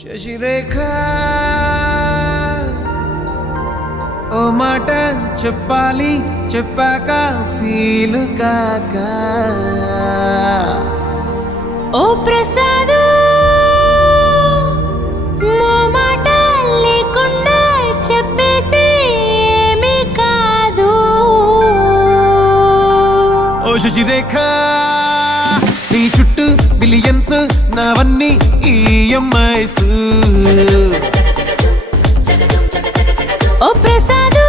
శశిరేఖ ఓ మాట చెప్పాలి చెప్పాక ఫీల్ కాక ఓ ప్రసాదు మో మాట లేకుండా చెప్పేసి ఏమీ కాదు. ఓ శశిరేఖ నీ చుట్టూ బిలియన్స్ నావన్నీ ఈఎంఐస్. ఓ ప్రసాదు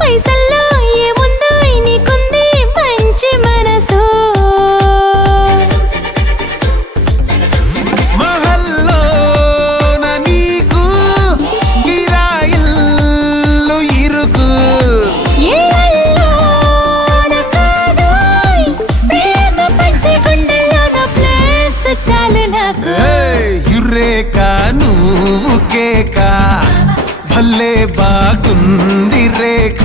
పైసల్లో ఏముందో నీకుంది మంచి మనసు. మహల్లో నా నీకు కిరాయిల్లు ఇరుకు. ఏళ్ళలో నా కాదోయ్ ప్రేమ పంచి గుండెల్లో నా ప్లేస్ చాలు నాకు. యురేక నువ్వు కేక భలే బాగుంది రేఖ.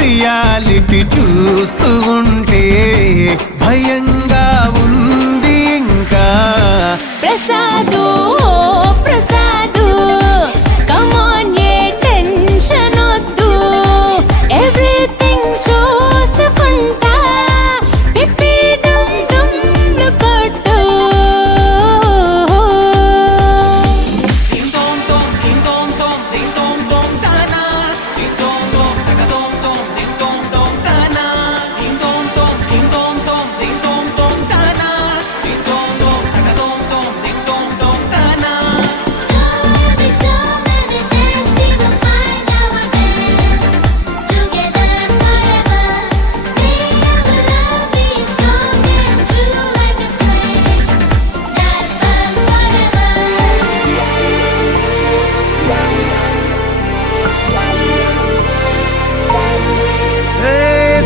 రియాలిటీ చూస్తూ ఉంటే భయంగా ఉంది ఇంకా. ప్రసాదు ప్రసాదు కమాన్ ఏ టెన్షన్ వద్దు, ఎవ్రీథింగ్ చూసుకుంటా పిప్పి డమ్ డమ్లు కొట్టు.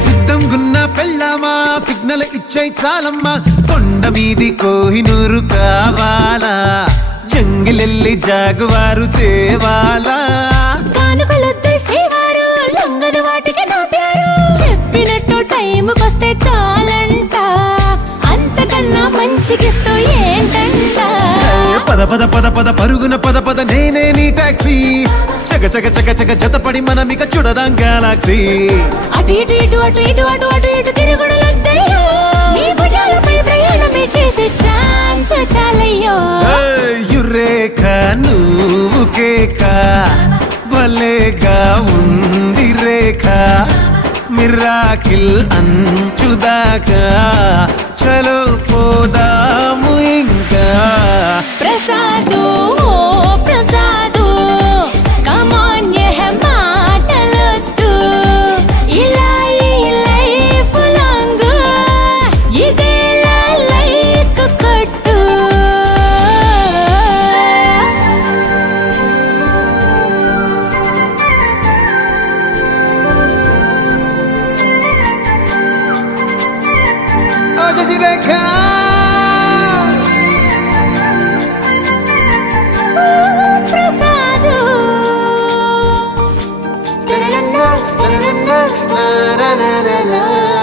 సిద్ధం గున్న పెళ్ళామా సిగ్నల్ ఇచ్చాయి చాలమ్మా. కొండ మీది కోహినూరు కావాలా, జంగిలెల్లి జాగువారు తేవాలా. కానుకలొద్దు సేవారు లొంగని వాటికి నోటారు, చెప్పినట్టు టైంకొస్తే చాలంట, అంతకన్నా మంచి గిఫ్ట్ ఏంటంట. పద పద పద పద పరుగున పద పద నేనే నీ టాక్సీ. చక చక చక చక జతపడి మనమిక చూడదాం గెలాక్సీ. అటు ఇటు ఇటు అటు ఇటు అటు అటు ఇటు తిరుగుడులొద్దయ్యో, నీ భుజాలపై ప్రయాణమే చేసే ఛాన్స్ చాలయ్యో. యురేఖ నువ్వు కేక భలేగా ఉంది రేఖ. మిరాకిల్ అంచుదాకా చలో పోదాము ఇంకా. ప్రసాదు ప్రసాదు కమాన్ ఏ మాటలొద్దు, ఇలా ఈ లైఫ్ లాంగ్ ఇదేలా లైక్ కొట్టు. ఓ Sasirekha Prasad na na na na na na na na